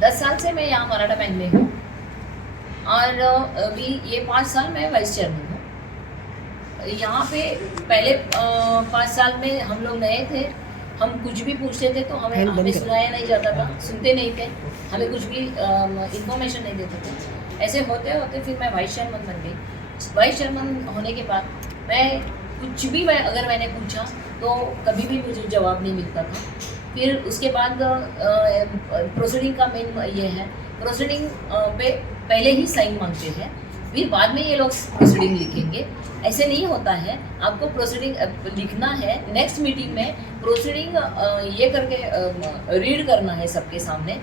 10 साल से मैं यहाँ मराठा बैंक में हूँ और अभी ये 5 साल मैं वाइस चेयरमैन हूँ। यहाँ पे पहले 5 साल में हम लोग नए थे, हम कुछ भी पूछते थे तो हमें सुनाया नहीं जाता था, सुनते नहीं थे, हमें कुछ भी इंफॉर्मेशन नहीं देते थे। ऐसे होते होते फिर मैं वाइस चेयरमैन बन गई। वाइस चेयरमैन होने के बाद मैं कुछ भी अगर मैंने पूछा तो कभी भी मुझे जवाब नहीं मिलता था। फिर उसके बाद प्रोसीडिंग का मेन ये है, प्रोसीडिंग पे पहले ही साइन मांगते हैं, फिर बाद में ये लोग प्रोसीडिंग लिखेंगे। ऐसे नहीं होता है, आपको प्रोसीडिंग लिखना है, नेक्स्ट मीटिंग में प्रोसीडिंग ये करके रीड करना है सबके सामने,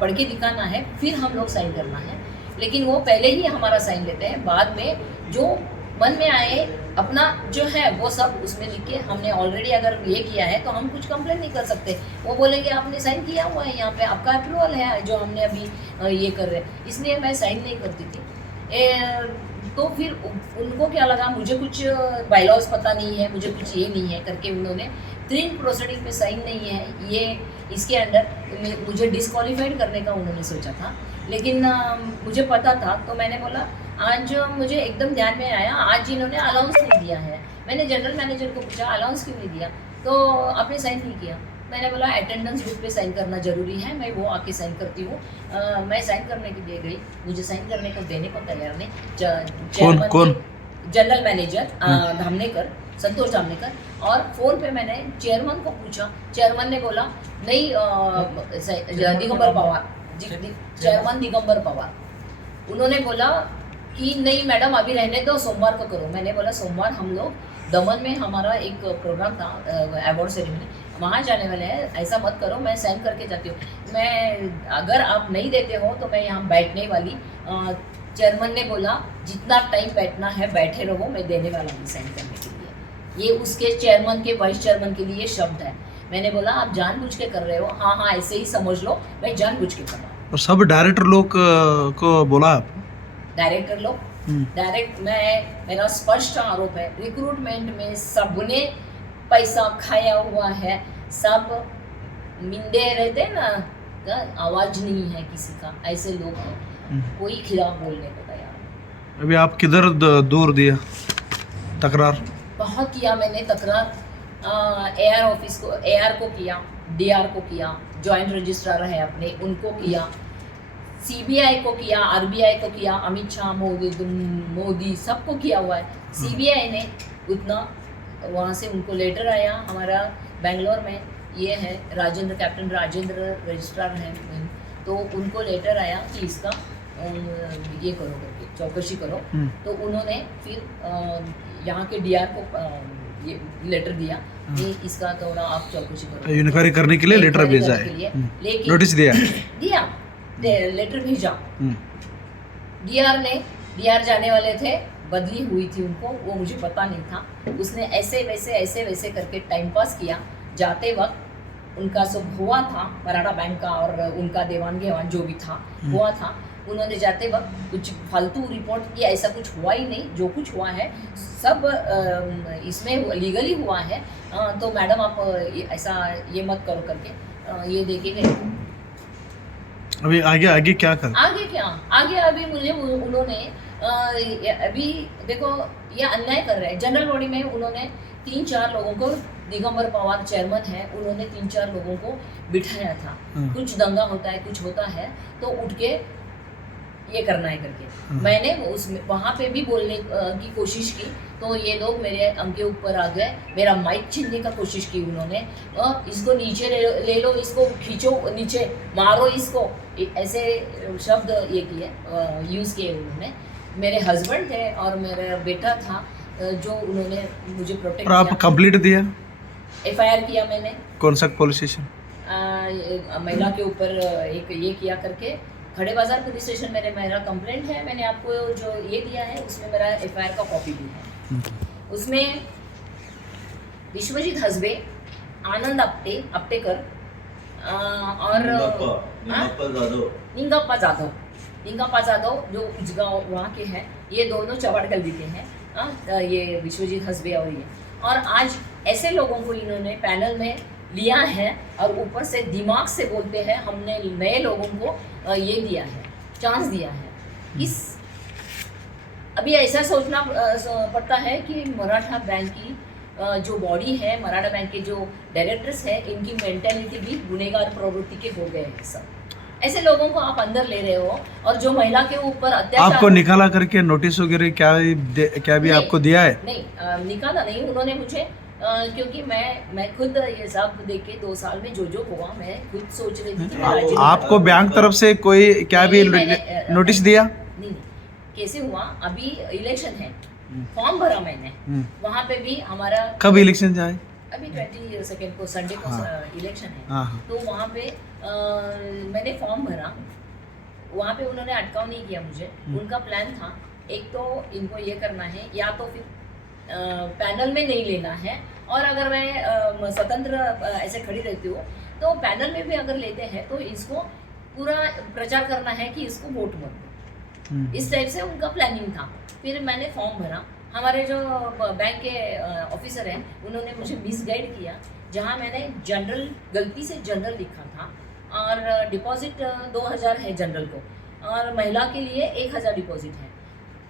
पढ़ के दिखाना है, फिर हम लोग साइन करना है। लेकिन वो पहले ही हमारा साइन लेते हैं, बाद में जो मन में आए अपना जो है वो सब उसमें लिख के, हमने ऑलरेडी अगर ये किया है तो हम कुछ कंप्लेन नहीं कर सकते। वो बोलेंगे आपने साइन किया हुआ है, यहाँ पे आपका अप्रूवल है जो हमने अभी ये कर रहे हैं, इसलिए मैं साइन नहीं करती थी। तो फिर उनको क्या लगा मुझे कुछ बायलॉज पता नहीं है, मुझे कुछ ये नहीं है करके उन्होंने 3 प्रोसीडिंग पे साइन नहीं है, ये इसके अंडर मुझे डिस्क्वालीफाइड करने का उन्होंने सोचा था। लेकिन मुझे पता था तो मैंने बोला, आज मुझे एकदम ध्यान में आया, आज इन्होंने अलाउंस नहीं दिया है। मैंने जनरल मैनेजर को पूछा अलाउंस क्यों नहीं दिया, तो आपने साइन नहीं किया। मैंने बोला अटेंडेंस बुक पे साइन करना ज़रूरी है, मैं वो आके साइन करती हूँ। मैं साइन करने के लिए गई, मुझे साइन करने को देने को तैयार नहीं। कौन? जनरल मैनेजर धामनेकर, संतोष धामनेकर। और फ़ोन पे मैंने चेयरमैन को पूछा, चेयरमैन ने बोला नहीं, दिगंबर पवार, चेयरमैन दिगंबर पवार, उन्होंने बोला कि नहीं मैडम अभी रहने दो, सोमवार को करो। मैंने बोला सोमवार हम लोग दमन में हमारा एक प्रोग्राम था, अवार्ड सेरेमनी, वहाँ जाने वाले हैं, ऐसा मत करो, मैं साइन करके जाती हूँ। मैं अगर आप नहीं देते हो तो मैं यहाँ बैठने वाली। चेयरमैन ने बोला जितना टाइम बैठना है बैठे रहो, मैं देने वाला हूँ साइन करने के लिए। ये उसके चेयरमैन के वाइस चेयरमैन के लिए शब्द है। मैंने बोला आप जानबूझ के कर रहे हो। हाँ हाँ ऐसे ही समझ लो, मैं जानबूझ के कर रहा हूँ। और सब डायरेक्टर लोग को बोला आप? डायरेक्टर लोग डायरेक्ट, मेरा स्पष्ट आरोप है रिक्रूटमेंट में सबने पैसा खाया हुआ है। सब मिंदे रहते हैं ना, आवाज नहीं है किसी का, ऐसे लोग हैं, कोई खिलाफ बोलने को तैयार नहीं। अभी आप किधर दूर दिया तकरार? बहुत किया मैंने तकरार, एआर ऑफिस को, एआर को किया, डीआर को किया, जॉइंट रजिस्ट्रार है अपने उनको किया, सीबीआई को किया, आरबीआई को किया, अमित शाह, मोदी सबको किया हुआ है। सीबीआई ने उतना, वहाँ से उनको लेटर आया, हमारा बेंगलोर में ये है राजेंद्र, कैप्टन राजेंद्र रजिस्ट्रार हैं, तो उनको लेटर आया कि इसका ये करो करके चौकसी करो। तो उन्होंने फिर यहाँ के डीआर को ये लेटर दिया कि इसका थोड़ा आप चौकसी करो, इंक्वायरी करने के लिए लेटर भेजा है, लेकिन नोटिस दिया लेटर भेजा। डीआर जाने वाले थे, बदली हुई थी उनको, वो मुझे पता नहीं था। उसने ऐसे वैसे करके टाइम पास किया। जाते वक्त उनका सब हुआ था, मराठा बैंक का और उनका देवान घेवान जो भी था हुआ था। उन्होंने जाते वक्त कुछ फालतू रिपोर्ट किया, ऐसा कुछ हुआ ही नहीं। जो कुछ हुआ है सब इसमें लीगली हुआ है। तो मैडम आप ऐसा ये मत करो करके ये देके गए। अभी आगे क्या कर? आगे अभी मुझे उन्होंने अभी देखो ये अन्याय कर रहे हैं। जनरल बॉडी में उन्होंने 3-4 लोगों को, दिगंबर पवार चेयरमैन है, उन्होंने 3-4 लोगों को बिठाया था। कुछ दंगा होता है, कुछ होता है तो उठ के ये करना है करके। मैंने उसमें वहाँ पे भी बोलने की कोशिश की तो ये लोग मेरे उनके ऊपर आ गए, मेरा माइक छीनने का कोशिश की उन्होंने। इसको नीचे ले लो, इसको खींचो नीचे, मारो इसको, ऐसे शब्द ये किए, यूज़ किए उन्होंने। मेरे हस्बैंड थे और मेरा बेटा था जो उन्होंने मुझे प्रोटेक्ट किया। आप कंप्लीट दिया? एफआईआर किया मैंने। कौन सा पुलिस स्टेशन? महिला के ऊपर एक ये किया करके, खड़े बाजार पुलिस स्टेशन मेरा कंप्लेंट है। मैंने आपको जो ये दिया है उसमें मेरा एफआईआर का कॉपी भी है। उसमें विश्वजीत हसबे, आनंद अपटेकर और निंगप्पा जाधव जो उजगांव वहाँ के हैं, ये दोनों चवाड़गल के हैं। ये विश्वजीत हसबे और ये, और आज ऐसे लोगों को इन्होंने पैनल में लिया है और ऊपर से दिमाग से बोलते हैं हमने नए लोगों को ये दिया है, चांस दिया है। इस अभी ऐसा सोचना पड़ता है कि मराठा बैंक की जो बॉडी है, मराठा बैंक के जो डायरेक्टर्स है, इनकी मेंटेलिटी भी गुनहगार प्रवृत्ति के हो गए हैं सब। ऐसे लोगों को आप अंदर ले रहे हो और जो महिला के ऊपर अत्याचार आपको निकाला करके नोटिस वगैरह क्या भी नहीं, आपको दिया है? नहीं निकाला नहीं उन्होंने मुझे, क्योंकि मैं खुद ये सब देख के 2 साल में जो हुआ मैं खुद सोच रही थी कि मैं राजी आपको बैंक तरफ से कोई क्या भी नोटिस दिया? नहीं, कैसे हुआ, अभी इलेक्शन है, फॉर्म भरा मैंने, वहाँ पे भी हमारा कब इलेक्शन जाए? अभी 22 को संडे को इलेक्शन है। हाँ। तो वहाँ पे मैंने फॉर्म भरा, वहाँ पे उन्होंने अटकाव नहीं किया मुझे। उनका प्लान था एक तो इनको ये करना है या तो फिर पैनल में नहीं लेना है, और अगर मैं स्वतंत्र ऐसे खड़ी रहती हूँ तो पैनल में भी अगर लेते हैं तो इसको पूरा प्रचार करना है कि इसको वोट मत दो, इस टाइप से उनका प्लानिंग था। फिर मैंने फॉर्म भरा, हमारे जो बैंक के ऑफिसर हैं उन्होंने मुझे मिसगाइड किया, जहाँ मैंने जनरल गलती से जनरल लिखा था और डिपॉजिट 2000 है जनरल को, और महिला के लिए 1000 डिपॉजिट है,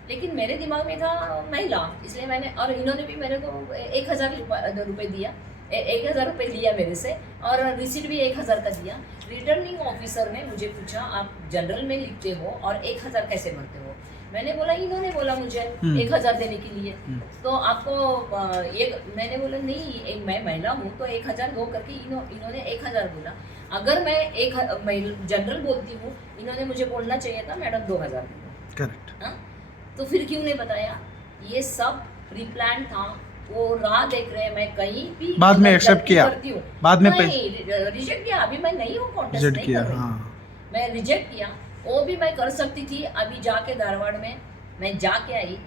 लेकिन मेरे दिमाग में था महिला, इसलिए मैंने, और इन्होंने भी मेरे को 1000 रुपये दिया, 1000 रुपये लिया मेरे से, और रिसीट भी 1000 का दिया। रिटर्निंग ऑफिसर ने मुझे पूछा आप जनरल में लिखते हो और 1000 कैसे भरते हो? मैंने बोला इन्होंने बोला मुझे 1000 देने के लिए, तो आपको मैंने बोला नहीं, मैं महिला हूँ तो 1000 दो करके इन्होंने 1000 बोला। अगर मैं जनरल बोलती हूँ, इन्होंने मुझे बोलना चाहिए था मैडम 2000 दो। करेक्ट। तो फिर क्यों नहीं बताया? ये सब प्रीप्लान था, वो राह देख रहे हैं, मैं कहीं भी बाद में एक्सेप्ट किया, बाद में रिजेक्ट किया। अभी मैं नहीं हूँ, कॉन्टेस्ट नहीं कर रही, मैं रिजेक्ट किया। वो भी मैं कर सकती थी, अभी जाके धारवाड़ में मैं जाके आई,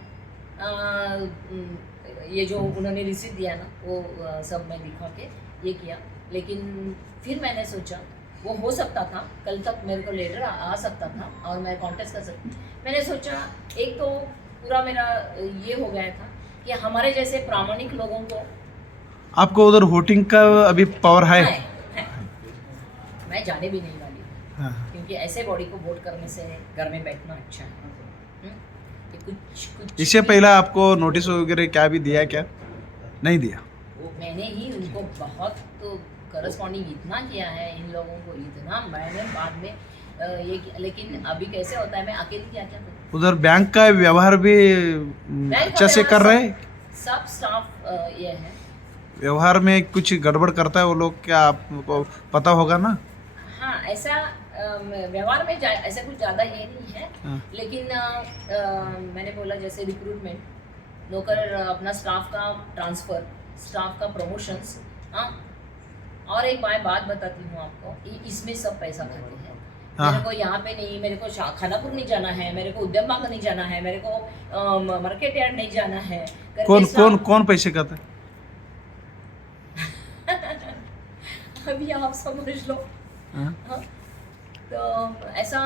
ये जो उन्होंने रिसीट दिया ना वो सब मैं दिखा के ये किया, लेकिन फिर मैंने सोचा वो हो सकता था, कल तक मेरे को लेटर आ सकता था और मैं कॉन्टेस्ट कर सकती। मैंने सोचा एक तो पूरा मेरा ये हो गया था कि हमारे जैसे प्रामाणिक लोगों को, आपको उधर वोटिंग का अभी पावर है? मैं जाने भी नहीं वाली हूँ, क्योंकि ऐसे बॉडी को वोट करने से घर में बैठना अच्छा है। कुछ इससे पहले आपको नोटिस वगैरह क्या भी दिया? क्या नहीं दिया? मैंने ही उनको बहुत तो करस्पॉन्डिंग इतना किया है, इन लोगों को इतना, मैंने बाद में ये किया, लेकिन अभी कैसे होता है मैं अकेली क्या करूँ। उधर बैंक का व्यवहार भी अच्छे से कर रहे हैं? सब स्टाफ ये है, व्यवहार में कुछ गड़बड़ करता है वो लोग, क्या आपको पता होगा ना? हाँ, ऐसा व्यवहार में ऐसा कुछ ज़्यादा ये नहीं है, लेकिन मैंने बोला जैसे रिक्रूटमेंट, नौकर अपना स्टाफ का ट्रांसफ़र, स्टाफ का प्रमोशंस, हाँ। और एक बात बताती हूँ आपको, इसमें सब पैसा खाते हैं। मेरे को यहाँ पे नहीं, मेरे को खानापुर नहीं जाना है, मेरे को उद्यम बाग नहीं जाना है, मेरे को मार्केट यार्ड नहीं जाना है। कौन पैसे खाता है? अभी आप समझ लो। हाँ? तो ऐसा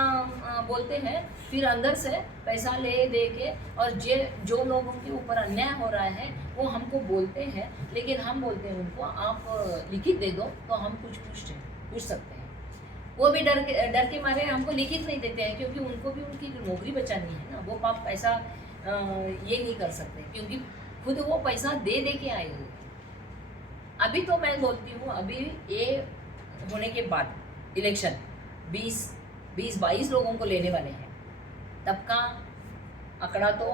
बोलते हैं, फिर अंदर से पैसा ले दे के, और जो लोगों के ऊपर अन्याय हो रहा है वो हमको बोलते हैं, लेकिन हम बोलते हैं उनको आप लिखित दे दो तो हम कुछ पूछ सकते हैं। वो भी डर के मारे हमको लिखित नहीं देते हैं, क्योंकि उनको भी उनकी नौकरी बचानी है ना, वो पाप पैसा ये नहीं कर सकते, क्योंकि खुद वो पैसा दे के आए हुए। अभी तो मैं बोलती हूँ, अभी ये होने के बाद इलेक्शन 20-22 लोगों को लेने वाले हैं, तब का आंकड़ा तो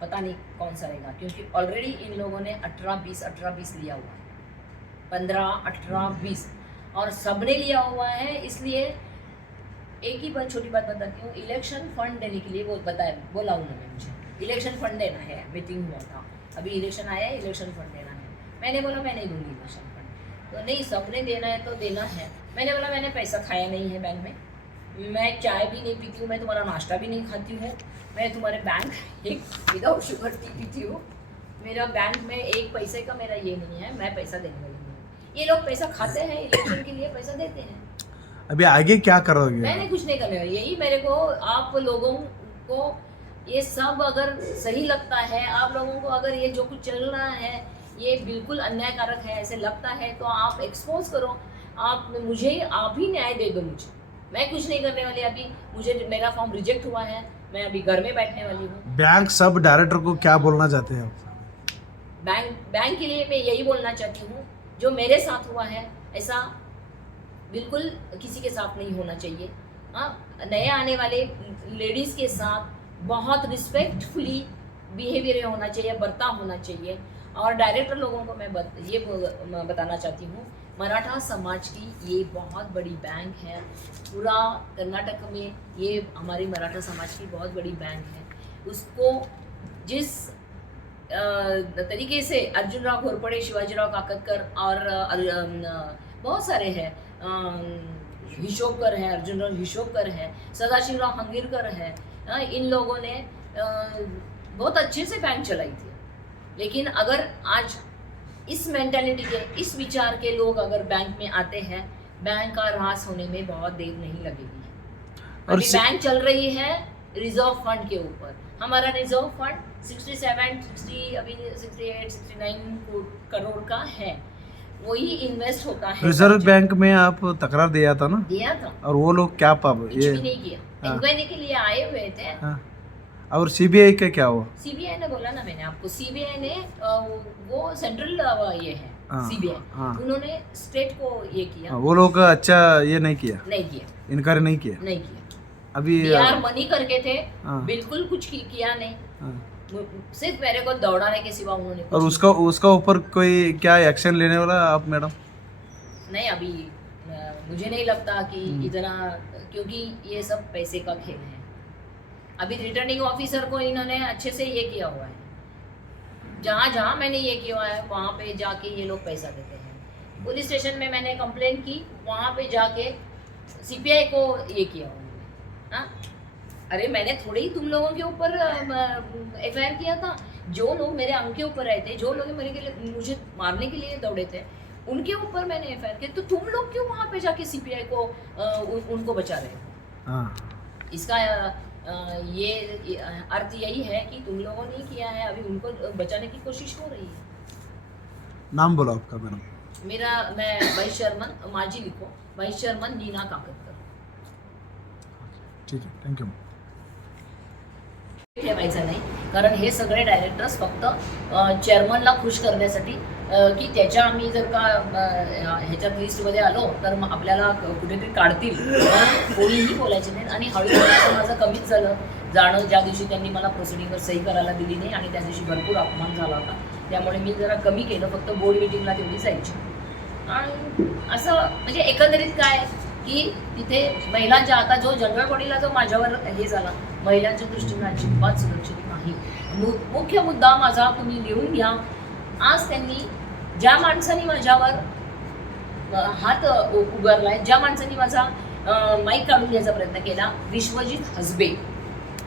पता नहीं कौन सा रहेगा, क्योंकि ऑलरेडी इन लोगों ने 18-20 लिया हुआ है, 15-18-20, और सबने लिया हुआ है। इसलिए एक ही बात, छोटी बात बताती हूँ, इलेक्शन फंड देने के लिए वो बोला उन्होंने मुझे, इलेक्शन फंड देना है, मीटिंग हुआ था, अभी इलेक्शन आया है, इलेक्शन फंड देना है। मैंने बोला मैं नहीं दूंगी इलेक्शन फंड, तो नहीं सबने देना है तो देना है। मैंने बोला मैंने पैसा खाया नहीं है बैंक में, मैं चाय भी नहीं पीती हूँ, मैं तुम्हारा नाश्ता भी नहीं खाती हूँ, मैं तुम्हारे बैंक एक विदाउट शुगर टी पीती हूँ, मेरा बैंक में 1 पैसे का मेरा ये नहीं है, मैं पैसा देने वाली हूँ। ये लोग पैसा खाते हैं, इलेक्शन के लिए पैसा देते हैं। अभी आगे क्या करोगे? मैंने कुछ नहीं करने वाली, यही मेरे को, आप लोगों को ये सब अगर सही लगता है, आप लोगों को अगर ये जो कुछ चल रहा है ये बिल्कुल अन्यायकारक है, ऐसे लगता है तो आप एक्सपोज करो, आप ही न्याय दे दो मुझे। मैं कुछ नहीं करने वाली अभी, मुझे मेरा फॉर्म रिजेक्ट हुआ है, मैं अभी घर में बैठने वाली हूँ। बैंक सब डायरेक्टर को क्या बोलना चाहते हैं आप? बैंक के लिए मैं यही बोलना चाहती हूँ, जो मेरे साथ हुआ है ऐसा बिल्कुल किसी के साथ नहीं होना चाहिए। हाँ, नए आने वाले लेडीज़ के साथ बहुत रिस्पेक्टफुली बिहेवियर होना चाहिए, बर्ताव होना चाहिए। और डायरेक्टर लोगों को मैं ये बताना चाहती हूँ, मराठा समाज की ये बहुत बड़ी बैंक है, पूरा कर्नाटक में ये हमारी मराठा समाज की बहुत बड़ी बैंक है। उसको जिस तरीके से अर्जुनराव घोरपड़े, शिवाजीराव काकतकर और बहुत सारे हैं, हिशोबकर है, अर्जुनराव हिशोबकर है, सदाशिवराव हंगीरकर है, इन लोगों ने बहुत अच्छे से बैंक चलाई थी। लेकिन अगर आज इस मेंटालिटी के, इस विचार के लोग अगर बैंक में आते हैं, बैंक का ह्रास होने में बहुत देर नहीं लगेगी। अभी बैंक चल रही है रिजर्व फंड के ऊपर। हमारा रिजर्व फंड 67, अभी 68, 69 करोड़ का है, वही इन्वेस्ट होता है। रिजर्व बैंक में आप तकरार दिया था ना? दिया था। और वो लोग क्या कुछ भी नहीं किया, इंक्वायरी के लिए आए हुए थे। हाँ। और सीबीआई का क्या हुआ? सीबीआई ने बोला ना, मैंने आपको, सीबीआई ने वो सेंट्रल ये है सीबीआई, उन्होंने स्टेट को ये किया। वो लोग अच्छा ये नहीं किया, इनकार नहीं किया। अभी यार मनी करके थे, बिल्कुल कुछ किया नहीं, सिर्फ मेरे को दौड़ाने के सिवा उन्होंने। और उसका ऊपर कोई क्या एक्शन लेने वाला आप मैडम? नहीं, अभी मुझे नहीं लगता कि इतना, क्योंकि ये सब पैसे का खेल है। अभी रिटर्निंग ऑफिसर को इन्होंने अच्छे से ये किया हुआ है, जहाँ जहाँ मैंने ये किया हुआ है वहाँ पे जाके ये लोग पैसा देते हैं। पुलिस स्टेशन में मैंने कंप्लेंट की, वहाँ पे जाके सीपीआई को ये किया उन्होंने। हाँ, अरे मैंने थोड़े ही तुम लोगों के ऊपर एफआईआर किया था। जो लोग मेरे अंक के ऊपर रहे थे, जो लोग मुझे मारने के लिए दौड़े थे, उनके ऊपर मैंने एफआईआर किया। तो तुम लोग क्यों वहाँ पे जाके सीपीआई को उनको बचा रहे हो? इसका ये अर्थ यही है कि तुम लोगों ने किया है, अभी उनको बचाने की कोशिश हो रही है। नाम बोलो आपका मैडम? मैं वाइस चेयरमन, माझी लिखो, वाइस चेयरमन नीना काकतकर। ठीक आहे, थँक्यू। ठेवायचं नाही, कारण हे सगळे डायरेक्टर्स फक्त चेअरमनला खुश करण्यासाठी, की त्याच्या आम्ही जर का ह्याच्यात लिस्टमध्ये आलो तर मग आपल्याला कुठेतरी काढतील, कोणीही बोलायचे नाही। आणि हळूहळू माझं कमीच जाणं, ज्या दिवशी त्यांनी मला प्रोसिडिंगवर सही करायला दिली नाही आणि त्या दिवशी भरपूर अपमान झाला होता, त्यामुळे मी जरा कमी केलं, फक्त बोर्ड मीटिंगला तेवढी जायची। आणि असं म्हणजे एकंदरीत काय की तिथे महिलांच्या, आता जो जनरल बॉडीला जो माझ्यावर हे झाला, महिलांच्या दृष्टीने अजिबात सुरक्षित नाही। मुख्य मुद्दा माझा तुम्ही लिहून घ्या। आज त्यांनी, ज्या माणसाने माझ्यावर हात उगारलाय, ज्या माणसाने माझा माईक काढून घ्यायचा प्रयत्न केला, विश्वजित हसबे,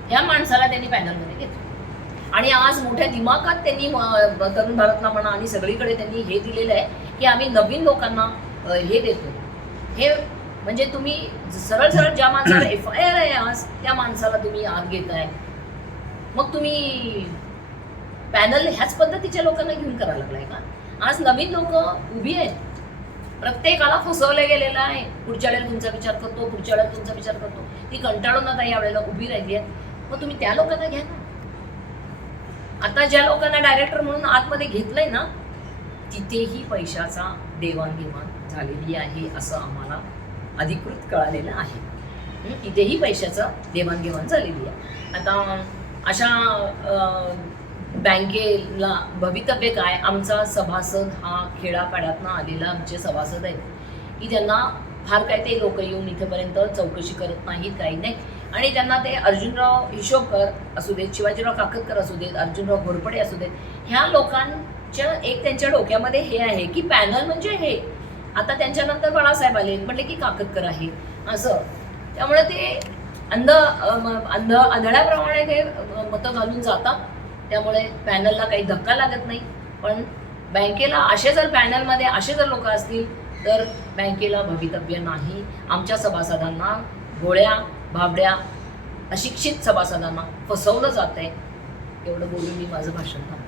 ह्या माणसाला त्यांनी पॅनलमध्ये घेतलं। आणि आज मोठ्या दिमागात त्यांनी तरुण भारतला म्हणा आणि सगळीकडे त्यांनी हे दिलेलं आहे की आम्ही नवीन लोकांना हे देतो। हे म्हणजे तुम्ही सरळ सरळ ज्या माणसाला एफआयआर आहे आज, त्या माणसाला तुम्ही आत घेताय, मग तुम्ही पॅनल ह्याच पद्धतीच्या लोकांना घेऊन करायला लागलाय का? आज नवीन लोक उभी आहेत, प्रत्येकाला फसवलं गेलेलं आहे। पुढच्या वेळेला तुमचा विचार करतो, पुढच्या वेळेला तुमचा विचार करतो, ती कंटाळून आता यावेळेला उभी राहिली आहे, मग तुम्ही त्या लोकांना घ्या ना। आता ज्या लोकांना डायरेक्टर म्हणून आतमध्ये घेतलंय ना, तिथेही पैशाचा देवाणघेवाण झालेली आहे असं आम्हाला अधिकृत कळालेलं आहे। तिथेही पैशाचं देवाणघेवाण झालेली आहे। आता अशा बँकेला भवितव्य काय? आमचा सभासद हा खेड्यापाड्यातनं आलेला आमचे सभासद आहेत की त्यांना फार काय ते लोक येऊन इथेपर्यंत चौकशी करत नाहीत, काही नाही। आणि त्यांना ते अर्जुनराव हिशोबकर असू देत, शिवाजीराव काकतकर असू देत, अर्जुनराव घोरपडे असू देत, ह्या लोकांच्या एक त्यांच्या डोक्यामध्ये हे आहे की पॅनल म्हणजे हे। आता त्यांच्यानंतर बाळासाहेब आले, म्हटले की काकतकर आहे असं, त्यामुळे ते आंधळ्याप्रमाणे ते मतं घालून जातात। त्यामुळे पॅनलला काही धक्का लागत नाही, पण बँकेला असे जर पॅनलमध्ये असे जर लोक असतील तर बँकेला भवितव्य नाही। आमच्या सभासदांना, गोळ्या भाबड्या अशिक्षित सभासदांना फसवलं जात आहे। एवढं बोलून मी माझं भाषण थांबवते।